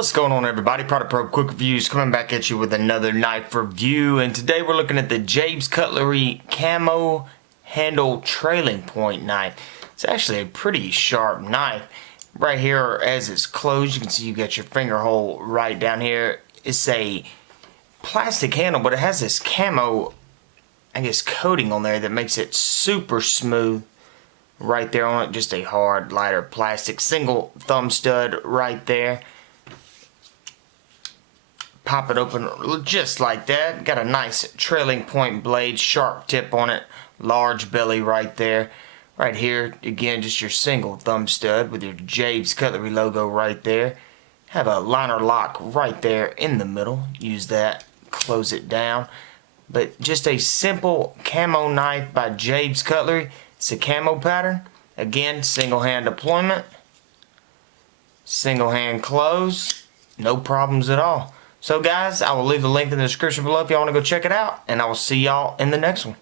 What's going on, everybody? Product Probe Quick Reviews coming back at you with another knife review, and today we're looking at the Jabe's Cutlery Camo Handle Trailing Point knife. It's actually a pretty sharp knife. Right here, as it's closed, you can see you got your finger hole right down here. It's a plastic handle, but it has this camo, I guess, coating on there that makes it super smooth. Right there on it, just a hard, lighter plastic. Single thumb stud right there. Pop it open just like that. Got a nice trailing point blade, sharp tip on it, large belly right there. Right here, again, just your single thumb stud with your Jabe's Cutlery logo right there. Have a liner lock right there in the middle. Use that, close it down. But just a simple camo knife by Jabe's Cutlery. It's a camo pattern. Again, single hand deployment, single hand close, no problems at all. So guys, I will leave the link in the description below if y'all want to go check it out, and I will see y'all in the next one.